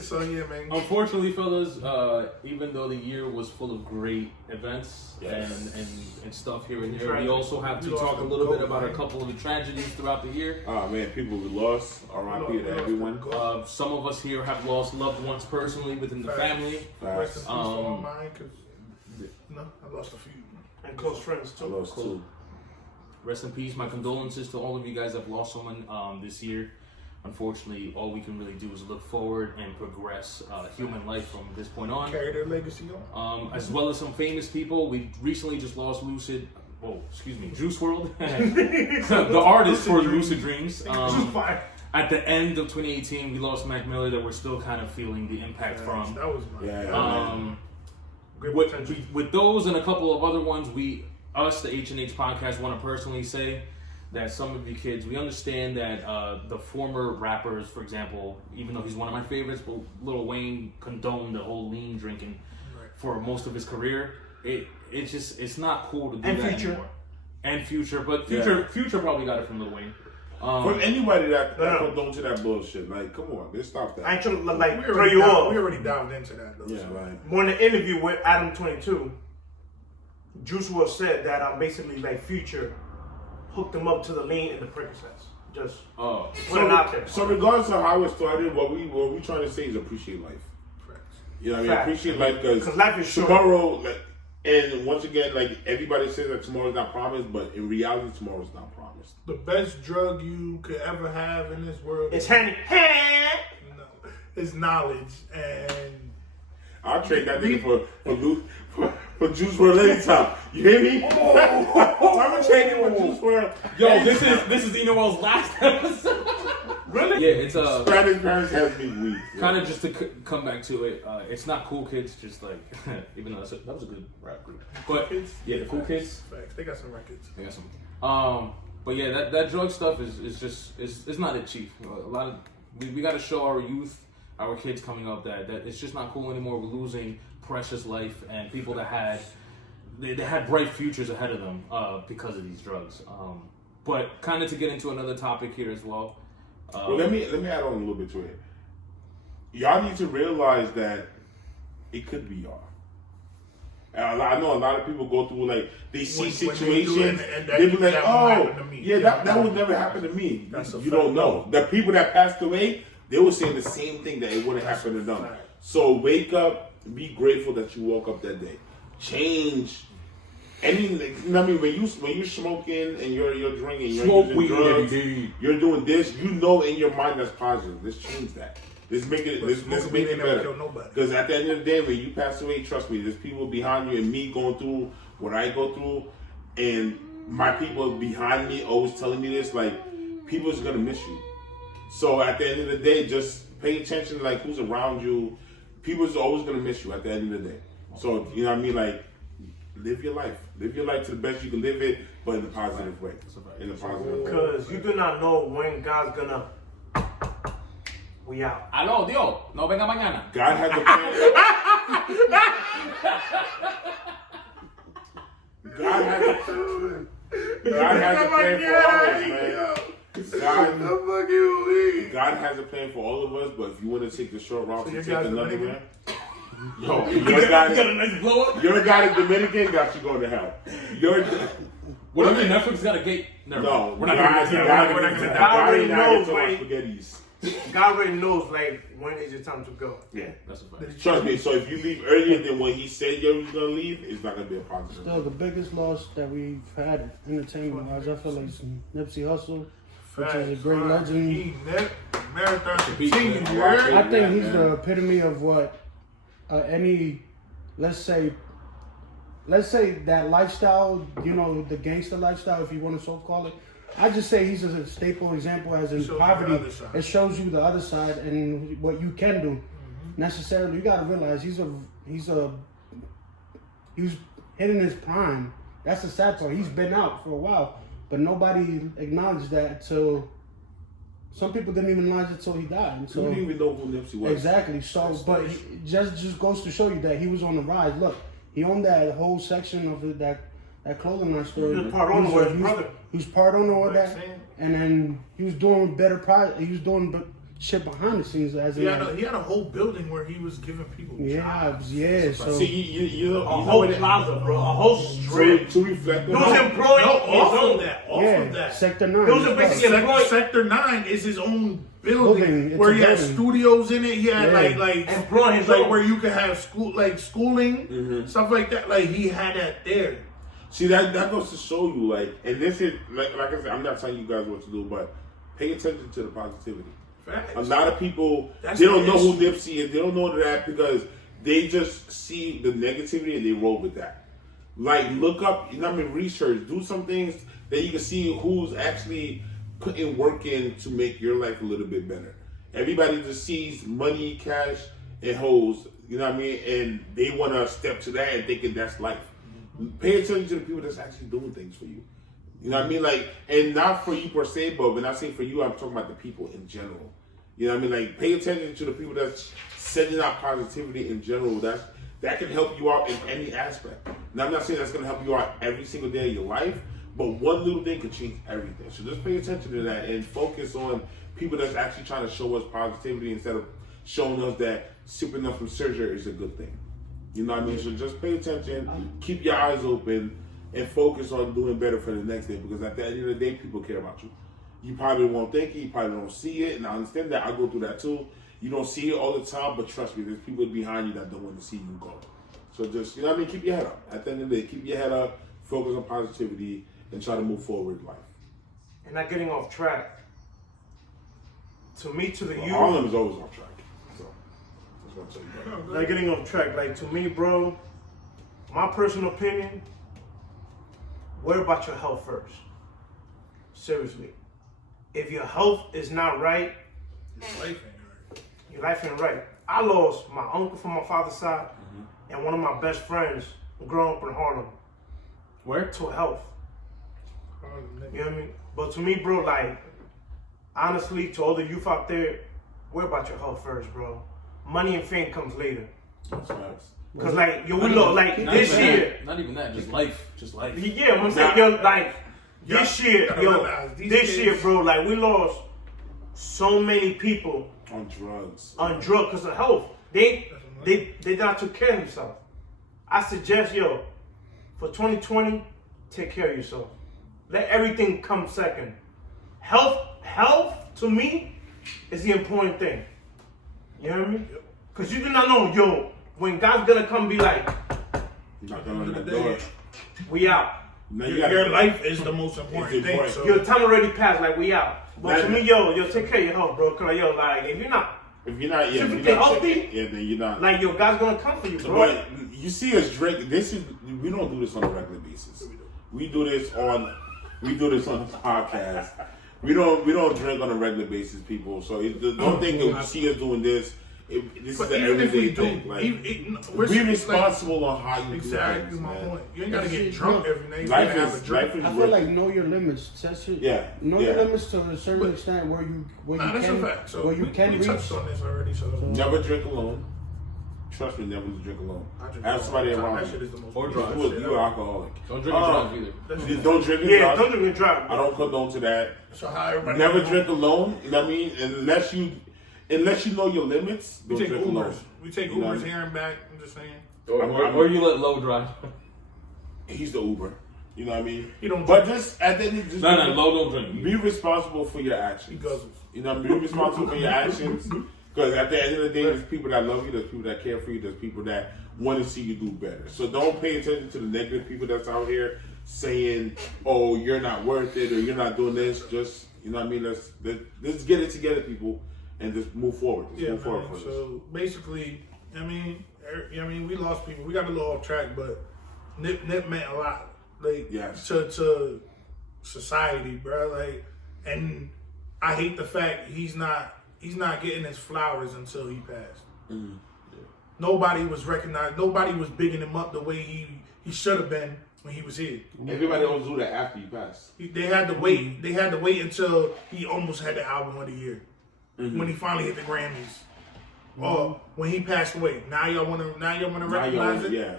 So yeah, man. Unfortunately, fellas, even though the year was full of great events and stuff here and there, we also have to talk a little bit about a couple of the tragedies throughout the year. Oh man, people we lost. R.I.P. to everyone. Some of us here have lost loved ones personally within the family. Rest in peace to all mine, cause I lost a few and close friends too. I lost two. Rest in peace. My condolences to all of you guys that have lost someone this year. Unfortunately, all we can really do is look forward and progress human life from this point on. Carry their legacy on. As well as some famous people. We recently just lost Juice WRLD, the artist for Lucid Dreams. At the end of 2018, we lost Mac Miller that we're still kind of feeling the impact from. That was with those and a couple of other ones, us, the H&H podcast, want to personally say that some of you kids, we understand that the former rappers, for example, even though he's one of my favorites, but Lil Wayne condoned the whole lean drinking for most of his career. It's not cool to do that anymore. And Future, but Future probably got it from Lil Wayne. From anybody that condones to that bullshit, like, come on, let's stop that. I ain't trying to throw you off. We already dived into that though. Yeah, right. More in the interview with Adam 22, Juice WRLD said that basically like Future hooked him up to the lean and the Percocets. Just put it out there. So regardless of how it started, what we trying to say is appreciate life. You know what I mean? Appreciate life because life is short. Tomorrow, and once again, like everybody says that tomorrow's not promised, but in reality, tomorrow's not promised. The best drug you could ever have in this world is honey. No, is knowledge, and I'll trade that nigga for Juice WRLD anytime. You hear me? I'm trading for Juice WRLD. Yo, this is Enoel's last episode. Really? Yeah, it's Spanish parents have me weak. Kind of just to come back to it. It's not Cool Kids, just like even though that was a good rap group. But the Cool Kids. Facts. They got some records. They got some. But yeah, that drug stuff is just it's not it cheap. A lot of we got to show our youth, our kids coming up that it's just not cool anymore. We're losing precious life and people that had they had bright futures ahead of them because of these drugs. But kind of to get into another topic here as well. Well, let me add on a little bit to it. Y'all need to realize that it could be y'all. I know a lot of people go through they see situations and they be like, "Oh, that would never happen to me." You don't know. The people that passed away, they were saying the same thing that it wouldn't happen to them. So wake up, be grateful that you woke up that day. Change. When you're smoking and you're drinking, you're using drugs, you're doing this, you know in your mind that's positive. Let's change that. Let's make it better. Because at the end of the day, when you pass away, trust me, there's people behind you and me going through what I go through, and my people behind me always telling me this, people's gonna miss you. So at the end of the day, just pay attention to who's around you. People's always gonna miss you at the end of the day. So you know what I mean, live your life. Live your life to the best you can live it, but in a positive way. Because you do not know when God's gonna. We out. Aló, Dios. No venga mañana. God has a plan. God has a plan for all of us, man. God has a plan for all of us, but if you want to take the short route to take another man. Yo, your guy in Dominican got you going to hell. What do you mean? Netflix got a gate? No, we're not going to God already knows God already knows when is it time to go. Yeah, that's a fact. Trust me. So if you leave earlier than when he said you was gonna leave, it's not gonna be a positive. Still, the biggest loss that we've had entertainment-wise, I feel like Nipsey Hussle, which is a great legend. Marathon continues. I think he's the epitome of what any, let's say that lifestyle, the gangster lifestyle, if you want to so call it. I just say he's a staple example, as in poverty. It shows you the other side and what you can do. Necessarily, you got to realize he was hitting his prime. That's the sad part. He's been out for a while, but nobody acknowledged that until some people didn't even realize it until he died. And so, you didn't even know who Nipsey was. Exactly. So, but it just goes to show you that he was on the rise. Look, he owned that whole section of that clothing line store. He was part owner with his brother. He was part owner of that, and then he was doing better. He was doing shit behind the scenes. As he had a whole building where he was giving people jobs. Yeah. So see, you know, a whole plaza, bro, a whole strip. To reflect He on was that. employing Off of that. Sector 9. He was basically employing. Sector 9 is his own building It's where a he had building. studios in it. He had like employing his like own. where you could have schooling, stuff like that. Like he had that there. See, that goes to show you, like, and this is, like I said, I'm not telling you guys what to do, but pay attention to the positivity. Facts. A lot of people, That's they don't the know who issue. Nipsey is. They don't know that because they just see the negativity and they roll with that. Like, look up, research. Do some things that you can see who's actually putting work in to make your life a little bit better. Everybody just sees money, cash, and hoes, you know what I mean? And they want to step to that and thinking that's life. Pay attention to the people that's actually doing things for you. You know what I mean? Like, and not for you per se, but when I say for you, I'm talking about the people in general. You know what I mean? Like, pay attention to the people that's sending out positivity in general. That can help you out in any aspect. Now, I'm not saying that's going to help you out every single day of your life, but one little thing can change everything. So just pay attention to that and focus on people that's actually trying to show us positivity instead of showing us that sipping up some surgery is a good thing. You know what I mean? So just pay attention, keep your eyes open, and focus on doing better for the next day, because at the end of the day, people care about you. You probably won't think it, you probably don't see it, and I understand that. I go through that too. You don't see it all the time, but trust me, there's people behind you that don't want to see you go. So just, you know what I mean? Keep your head up. At the end of the day, keep your head up, focus on positivity, and try to move forward in life. And not getting off track. To me, to the youth. Harlem is always off track. So that's what I'm saying. Not getting off track. Like, to me, bro, my personal opinion, worry about your health first. Seriously. If your health is not right, your life ain't right. I lost my uncle from my father's side and one of my best friends growing up in Harlem. Where? To health. You know what I mean? But to me, bro, like, honestly, to all the youth out there, worry about your health first, bro. Money and fame comes later. That's facts. Cause like, yo, we look like Not this even year. that. Not even that. Just life. Just life. Yeah, I'm saying, yo, like, this year, gotta yo, realize these this kids- year, bro, like, we lost so many people On drugs. on drugs because of health. They not took care of themselves. I suggest, yo, for 2020, take care of yourself. Let everything come second. Health to me is the important thing. You know what I mean? Because you do not know, yo, when God's gonna come be like, Knock on the door. we out. Now you Your gotta, life is the most important It's thing. important. So Your time already passed, like we out. But to Right. me, yo, take care of your health, bro. Cause like, yo, like if you're not, if you're not, yeah, if If you're you're not healthy, checking, yeah, then you're not. like yo, God's gonna come for you, bro. But you see us drink. We don't do this on a regular basis. We do this on the podcast. We don't drink on a regular basis, people. So don't think that you see us doing this. This but is an even if we everyday do, thing. Like, we're be responsible on how you Exactly do things, my man. point. You ain't gotta get drunk every night. You Life gotta have a is drink. life is I feel like know your limits. That's it. Yeah, Know yeah. your limits to a certain extent where you Nah, that's can a fact. So where you can we reach. touched on this already. So Never drink alone. Trust me, never drink alone. I drink Have all somebody the time. around That shit you. is the most Or important drugs. shit You're an ever. alcoholic. Don't drink and drive either. You don't drink and Yeah, drive. don't drink and drive. I don't condone to that. So how everybody Never know? drink alone. You know what I mean? Unless you know your limits, We don't take drink alone. Ubers. We take You know what I Ubers mean? here and back. I'm just saying. Or you let low drive. He's the Uber. You know what I mean? He don't But drink. just at the end, just No, low don't drink. be responsible for your actions. He guzzles. You know, be responsible for your actions. Because at the end of the day, there's people that love you, there's people that care for you, there's people that want to see you do better. So don't pay attention to the negative people that's out here saying, "Oh, you're not worth it," or "You're not doing this." Just, you know what I mean? Let's get it together, people, and just move forward. Let's Yeah, move forward man. for this. So basically, I mean, we lost people. We got a little off track, but Nip meant a lot, like Yes. to society, bro. Like, and I hate the fact he's not getting his flowers until he passed. Mm-hmm. Nobody was recognized. Nobody was bigging him up the way he should have been when he was here. Everybody else do that after you pass. They had to wait. They had to wait until he almost had the album of the year when he finally hit the Grammys. Or when he passed away. Now y'all want to Now recognize y'all, it. yeah.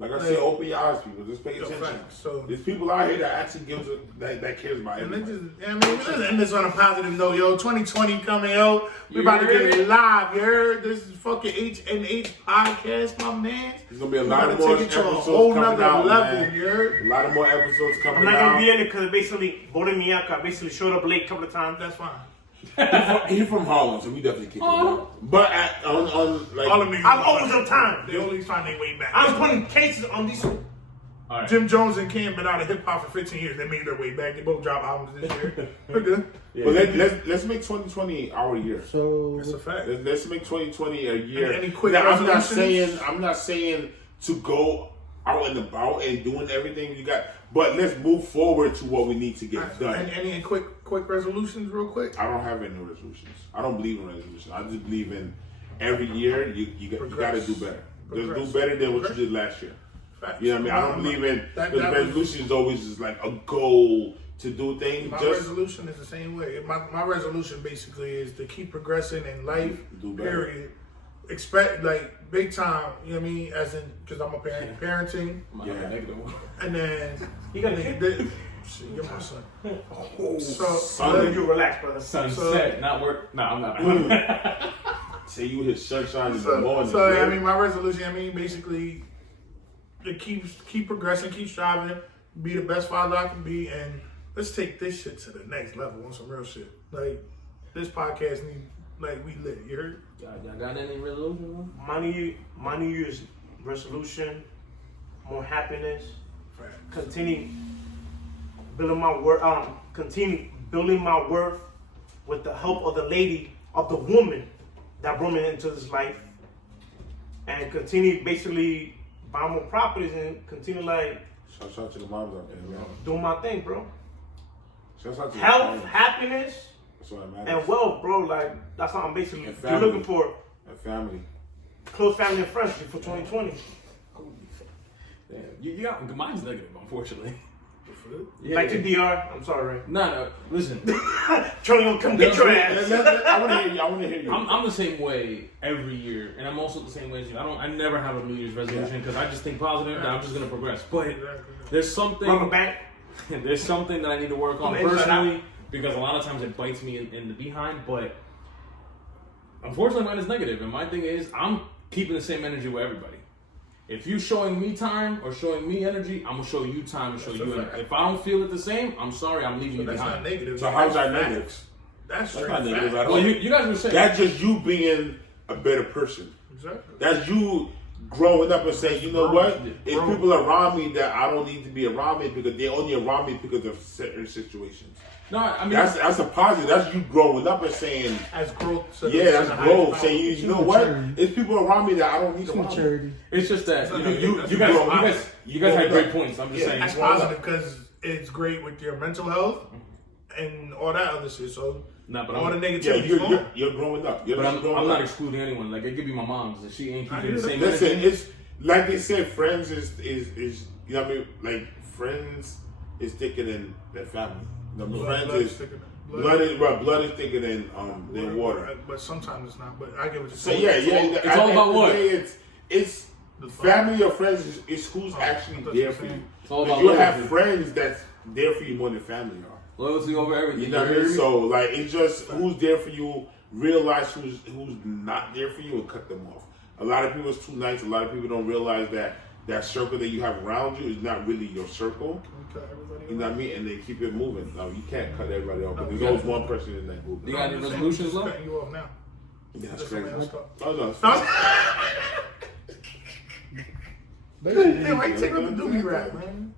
Like I said, open your eyes, people. Just pay attention. Facts. So there's people out here that actually that cares about and everybody. let's end this on a positive note, yo. 2020 coming, yo. We about to get it live, you heard? This is fucking H&H podcast, my man. There's gonna be a lot of more episodes coming out, man. You heard? A lot of more episodes coming out. I'm not gonna be in it because it basically voted me out. I basically showed up late a couple of times. That's fine. He's from Harlem, so we definitely kick him out. But on like All of niggas I'm always on time. They always find their way back. I'm putting cases on these. All right. Jim Jones and Cam been out of hip hop for 15 years. They made their way back. They both dropped albums this year. We're good. but let's make 2020 our year. So That's a fact. Let's make 2020 a year. Any quick now, I'm resolutions? not saying to go out and about and doing everything you got, but let's move forward to what we need to get done. Any quick resolutions, real quick? I don't have any resolutions. I don't believe in resolutions. I just believe in every year you got to do better. Just do better than what you did last year. Facts. You know what I mean? I don't believe in that resolution is always just like a goal to do things. My Just resolution is the same way. My resolution basically is to keep progressing in life. Do better. Period. Expect like big time. You know what I mean? As in, because I'm a parent, parenting, and then You got a kid? You're my son. So, Son, you relax, brother. Sunset, not work. No, I'm not. say you hit sunshine in the morning. So man. I mean, my resolution. I mean, basically, to keep progressing, keep striving, be the best father I can be, and let's take this shit to the next level on some real shit. Like this podcast need, like we lit. You heard? Y'all got any resolution? My New Year's resolution, more happiness, continue building my worth. Continue building my worth with the help of the lady, of the woman that brought me into this life, and continue basically buy more properties and continue like Shout out to the moms out there, man. doing my thing, bro. Shout out to the Health, parents. happiness, That's what matters. and wealth, bro. Like that's what I'm basically And family. looking for. And family. Close family and friends for 2020. Damn, you got mine's negative, unfortunately. Back to DR. I'm sorry. No, listen. Charlie gonna come get your ass. I want to hear you. I'm the same way every year, and I'm also the same way as you. I never have a New Year's resolution because I just think positive and I'm just gonna progress. But there's something. Rubber back. There's something that I need to work on From the inside personally because a lot of times it bites me in the behind. But unfortunately, mine is negative, and my thing is I'm keeping the same energy with everybody. If you're showing me time or showing me energy, I'm gonna show you time and show you energy. If I don't feel it the same, I'm sorry, I'm leaving you That's behind. not negative. So how's that negative? That's That's straight not negative fact. at all. Well, you guys were saying That's just you being a better person. Exactly. That's you growing up and saying, you know what? It's people around me that I don't need to be around me because they're only around me because of certain situations. no, I mean That's a positive. That's you growing up and saying, As growth. yeah, that's growth. Saying, you know what? It's people around me that I don't need it's around me. maturity. it's just that That's you guys positive. had great points. I'm just saying. That's positive because it's great with your mental health and all that other shit. So Nah, but all I'm- the Yeah, negativity. gone. you're growing up. You're But just I'm growing not up. excluding anyone. Like it could be my mom's, and she ain't I keeping the hear same Listen, energy. it's like they said, friends is you know what I mean? Like friends is thicker than family. You know, friends is blood is thicker than water. But sometimes it's not. But I get what you're So saying. yeah, It's all about what? It's family or friends is who's actually there for you. It's all Because about you loyalty. have friends that's there for you more than family are. Loyalty over everything. You know what I mean? So like it's just who's there for you. Realize who's not there for you and cut them off. A lot of people is too nice. A lot of people don't realize that circle that you have around you is not really your circle. You know what I mean? And they keep it moving. No, you can't cut everybody off. But there's always one person in that group. You got any resolutions left? Cutting you off now. Yeah, that's Just crazy. somebody else talk. Oh no. it's fine. Damn, why you taking up the doobie rap, man?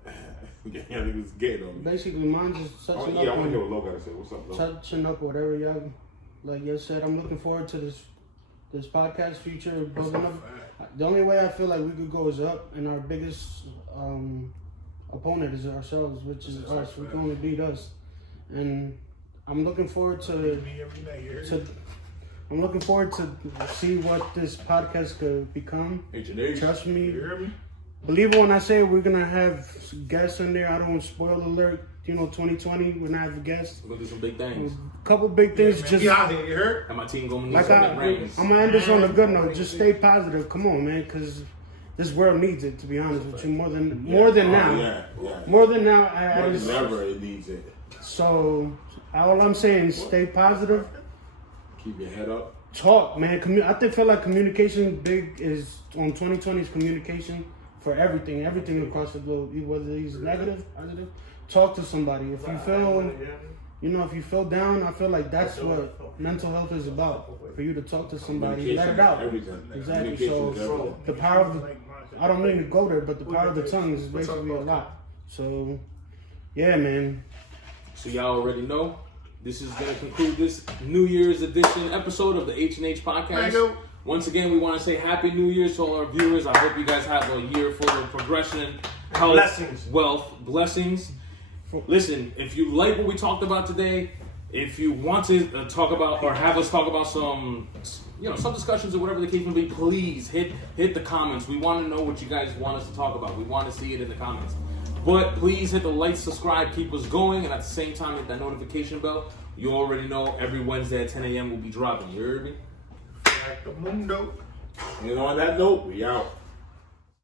Yeah, niggas getting on me. Basically, mine's just Oh, touching yeah, I up want to hear on what Lo got to say. What's up, Lo? touching up whatever y'all like you said. I'm looking forward to this podcast future building up. The only way I feel like we could go is up, and our biggest opponent is ourselves, which is us. We can only beat us, and I'm looking forward to Me every night, you heard? I'm looking forward to see what this podcast could become. H&H. Trust You me. hear me? Believe it when I say we're gonna have guests in there. I don't spoil alert. 2020 we're gonna have guests. We're gonna do some big things. A couple big things. Man, Just we out here, you heard? And my team gonna need like something that rains. I'm gonna end this on a good note. Just stay positive. Come on, man, because this world needs it. To be honest with you, more than now. Yeah. More than now. More than ever, it needs it. So all I'm saying is stay positive. Keep your head up. Talk, man. I feel like communication big is on 2020's communication for everything across the globe. Whether he's negative, positive, talk to somebody. If you feel, if you feel down, I feel like that's what mental health is about. For you to talk to somebody, let it out. Everything. Exactly. So the power of I don't mean to go there, but the power of the tongue is basically a lot. So yeah, man. So y'all already know. This is going to conclude this New Year's edition episode of the H&H Podcast. Once again, we want to say Happy New Year's to all our viewers. I hope you guys have a year full of progression, health, blessings. wealth, blessings. Listen, if you like what we talked about today, if you want to talk about or have us talk about some discussions or whatever the case may be, please hit the comments. We want to know what you guys want us to talk about. We want to see it in the comments. But please hit the like, subscribe, keep us going, and at the same time hit that notification bell. You already know every Wednesday at 10 a.m. we'll be dropping. You heard me? Mundo. And on that note, we out.